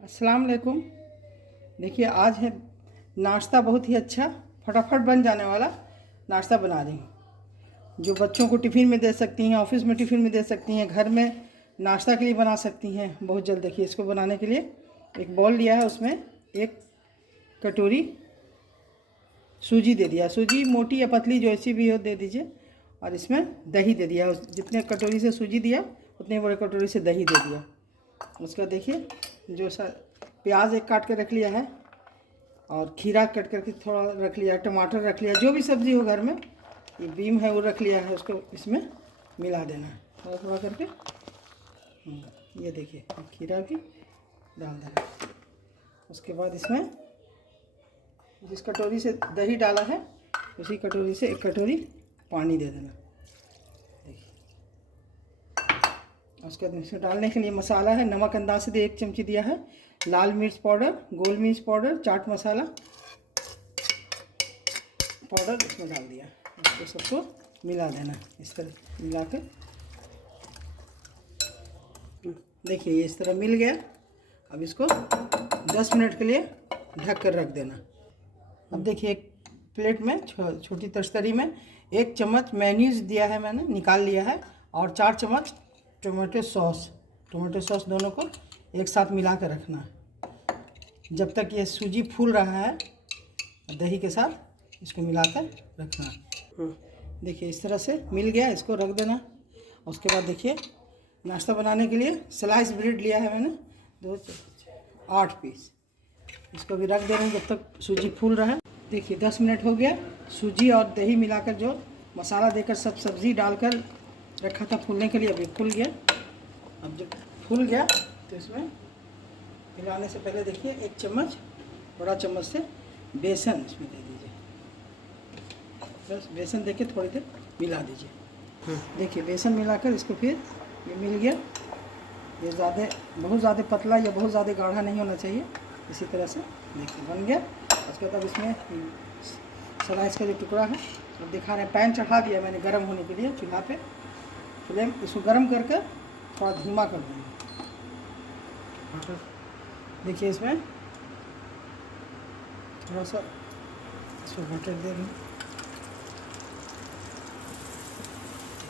अस्सलाम वालेकुम। देखिए आज है नाश्ता, बहुत ही अच्छा फटाफट बन जाने वाला नाश्ता बना रही हूँ, जो बच्चों को टिफ़िन में दे सकती हैं, ऑफिस में टिफ़िन में दे सकती हैं, घर में नाश्ता के लिए बना सकती हैं बहुत जल्द। देखिए इसको बनाने के लिए एक बॉल लिया है, उसमें एक कटोरी सूजी दे दिया। सूजी मोटी या पतली जो ऐसी भी हो दे दीजिए। और इसमें दही दे दिया, जितने कटोरी से सूजी दिया उतने बड़े कटोरी से दही दे दिया। उसका देखिए जो प्याज एक काट के रख लिया है, और खीरा कट करके थोड़ा रख लिया, टमाटर रख लिया, जो भी सब्ज़ी हो घर में, ये बीम है वो रख लिया है, उसको इसमें मिला देना है थोड़ा थोड़ा करके। ये देखिए खीरा भी डाल देना। उसके बाद इसमें जिस कटोरी से दही डाला है उसी कटोरी से एक कटोरी पानी दे देना। उसके बाद इसमें डालने के लिए मसाला है, नमक अंदाज से 1 चमची दिया है, लाल मिर्च पाउडर, गोल मिर्च पाउडर, चाट मसाला पाउडर इसमें डाल दिया। इसको सबको मिला देना इस तरह मिला कर। देखिए ये इस तरह मिल गया। अब इसको 10 मिनट के लिए ढक कर रख देना। अब देखिए एक प्लेट में छोटी तस्तरी में 1 चम्मच मेयोनीज दिया है, मैंने निकाल लिया है, और 4 चम्मच टोमेटो सॉस दोनों को एक साथ मिला कर रखना है जब तक ये सूजी फूल रहा है। दही के साथ इसको मिलाकर रखना। देखिए इस तरह से मिल गया, इसको रख देना। उसके बाद देखिए नाश्ता बनाने के लिए स्लाइस ब्रेड लिया है मैंने 8 पीस, इसको भी रख देना जब तक सूजी फूल रहा है। देखिए 10 मिनट हो गया। सूजी और दही मिलाकर जो मसाला देकर सब सब्ज़ी डालकर रखा था फूलने के लिए, अभी फूल गया। अब जब फूल गया तो इसमें मिलाने से पहले देखिए 1 चम्मच बड़ा चम्मच से बेसन इसमें दे दीजिए। बस बेसन देके थोड़ी देर मिला दीजिए। देखिए बेसन मिलाकर इसको फिर ये मिल गया। ये बहुत ज़्यादा पतला या बहुत ज़्यादा गाढ़ा नहीं होना चाहिए, इसी तरह से देखिए बन गया। उसके बाद इसमें स्लाइस का जो टुकड़ा है अब दिखा रहे हैं, पैन चढ़ा दिया मैंने गर्म होने के लिए चूल्हा पे। फ्लेम इसको गर्म करके थोड़ा धीमा कर देंगे। देखिए इसमें थोड़ा सा इसको बटर दे देंगे,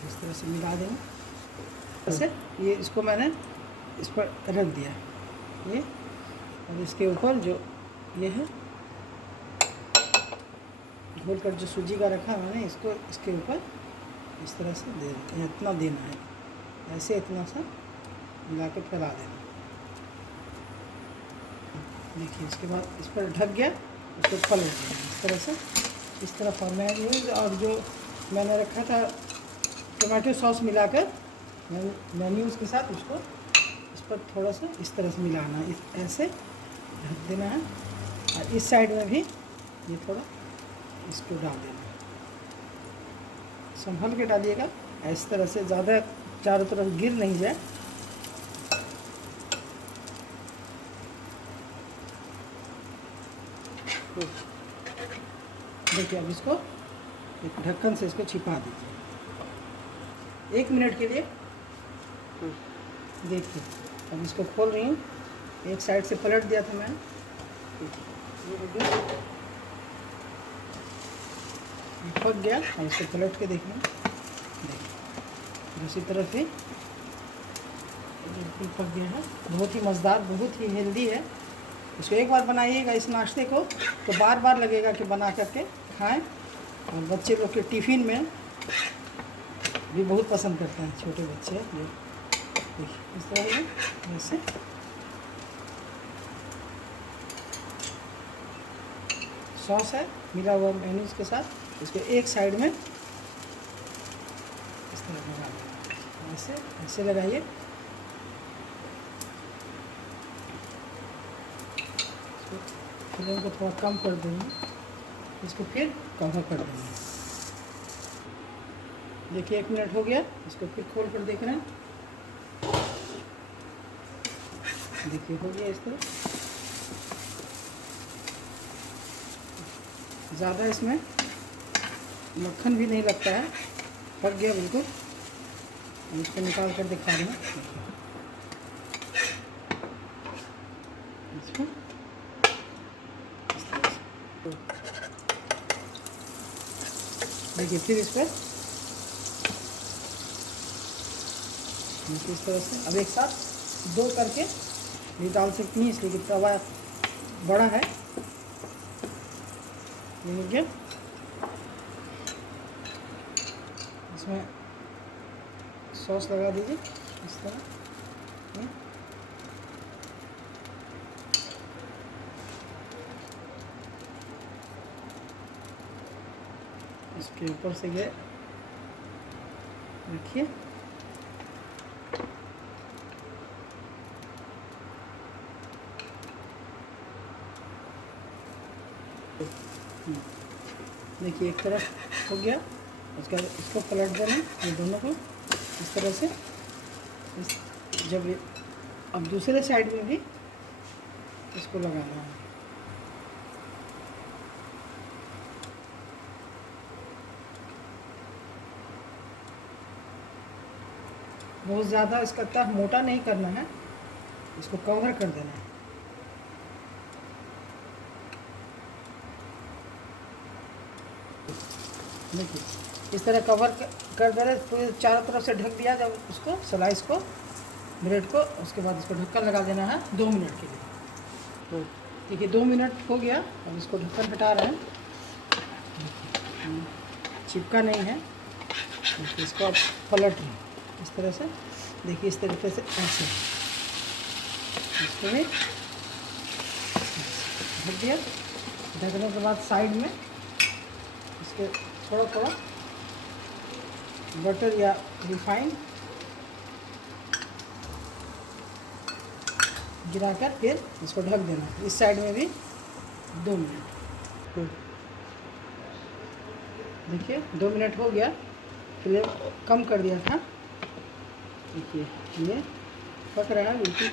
इस तरह से मिला देंगे। ऐसे ये इसको मैंने इस पर रख दिया ये, और इसके ऊपर जो ये है घोल कर जो सूजी का रखा है मैंने, इसको इसके ऊपर इस तरह से दे देना। इतना देना है, ऐसे इतना सा मिला के फैला देना। देखिए इसके बाद इस पर ढक गया, उसको पलट देना इस तरह से। इस तरह फॉर्मेट हुई। और जो मैंने रखा था टमाटो सॉस मिलाकर मेयोनीज के साथ, उसको इस पर थोड़ा सा इस तरह से मिलाना, ऐसे ढक देना है। और इस साइड में भी ये थोड़ा इसको डाल देना, संभल के डालिएगा इस तरह से, ज़्यादा चारों तरफ गिर नहीं जाए। देखिए अब इसको एक ढक्कन से इसको छिपा दीजिए 1 मिनट के लिए। देखिए अब इसको खोल रही हूँ, एक साइड से पलट दिया था मैंने, पक गया। और इसको पलट के देखना, दूसरी तरफ भी बिल्कुल पक गया है। बहुत ही मज़ेदार, बहुत ही हेल्दी है। इसको एक बार बनाइएगा इस नाश्ते को, तो बार बार लगेगा कि बना करके खाएं। और बच्चे लोग के टिफ़िन में भी बहुत पसंद करते हैं, छोटे बच्चे। ये देखिए इस तरह से वैसे सॉस है मिला हुआ मेयोनीज के साथ, इसको एक साइड में इस तरह लगा देना, ऐसे ऐसे लगाइए। फ्लेम को थोड़ा कम कर देंगे, इसको फिर कवर कर देंगे। देखिए 1 मिनट हो गया, इसको फिर खोल कर देख रहे हैं। देखिए हो गया इस तरह। ज़्यादा इसमें मक्खन भी नहीं लगता है, पक गया बिल्कुल। इसको निकाल कर दिखा रहे हैं। इसको इस तरह से देखिए। फिर इस पर इस तरह से अब एक साथ दो करके नहीं डाल सकती हैं, इसलिए कि तवा बड़ा है। ये हो गया। इसमें सॉस लगा दीजिए इस तरह। इसके ऊपर से ये रखिए। देखिए एक तरफ हो गया, उसका इसको पलट देना ये दोनों को इस तरह से। जब ये अब दूसरे साइड में भी इसको लगाना है। बहुत ज़्यादा इसका तह मोटा नहीं करना है, इसको कवर कर देना है। देखिए इस तरह कवर कर दे रहे, पूरे चारों तरफ से ढक दिया। जब उसको स्लाइस को ब्रेड को, उसके बाद इसको ढक्कन लगा देना है 2 मिनट के लिए। तो देखिए 2 मिनट हो गया। अब इसको ढक्कन हटा रहे हैं। चिपका नहीं है। देखिए इसको अब पलट रहे हैं इस तरह से। देखिए इस तरीके से ऐसे इसको भी ढक दिया। ढकने के बाद साइड में इसके थोड़ा थोड़ा बटर या रिफाइन गिराकर फिर इसको ढक देना। इस साइड में भी 2 मिनट। देखिए 2 मिनट हो गया। फ्लेम कम कर दिया था। देखिए ये पक रहा है बिल्कुल।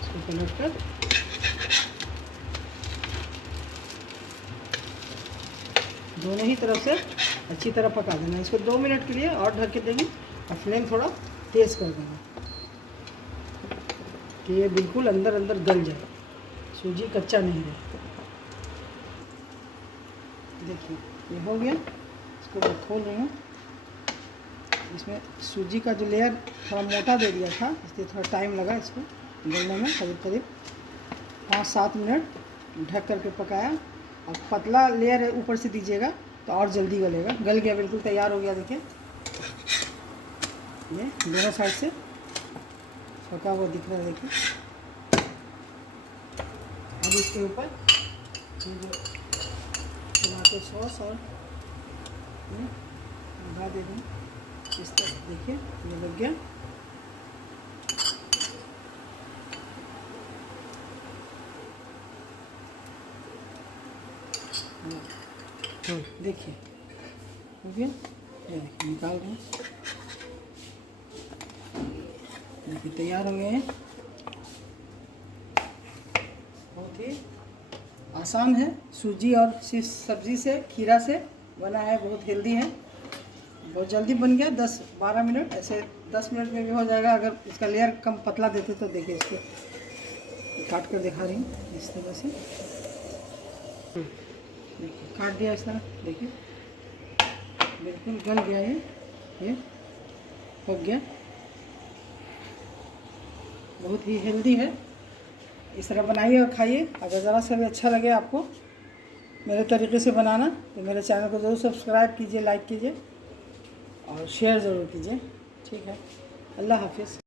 इसको पलट कर दोनों ही तरफ से अच्छी तरह पका देना। इसको 2 मिनट के लिए और ढक के देंगे और फ्लेम थोड़ा तेज़ कर देना कि ये बिल्कुल अंदर अंदर गल जाए, सूजी कच्चा नहीं रहे। देखिए ये हो गया। इसको मैं खोल रही हूँ। इसमें सूजी का जो लेयर थोड़ा मोटा दे दिया था, इसलिए थोड़ा टाइम लगा इसको गलने में। करीब करीब 5-7 मिनट ढक करके पकाया। और पतला लेयर ऊपर से दीजिएगा तो और जल्दी गलेगा। गल गया, बिल्कुल तैयार हो गया। देखिए ये दोनों साइड से पका हुआ दिख रहा है। देखिए अब इसके ऊपर जो टमाटो सॉस और लगा दे दूँ इस तरह। देखिए ये लग गया। तो देखिए हो गया। ये देखिए निकाल रहे हैं। देखिए तैयार हो गए हैं। बहुत ही आसान है। सूजी और सिर्फ सब्ज़ी से, खीरा से बना है। बहुत हेल्दी है। बहुत जल्दी बन गया। 10-12 मिनट, ऐसे 10 मिनट में भी हो जाएगा अगर इसका लेयर कम पतला देते तो। देखिए इसको काट कर दिखा रही हूँ इस तरह से। देखिए काट दिया इस तरह। देखिए बिल्कुल गल गया ये पक गया। बहुत ही हेल्दी है। इस तरह बनाइए और खाइए। अगर ज़रा सा भी अच्छा लगे आपको मेरे तरीके से बनाना तो मेरे चैनल को ज़रूर सब्सक्राइब कीजिए, लाइक कीजिए और शेयर ज़रूर कीजिए। ठीक है, अल्लाह हाफिज़।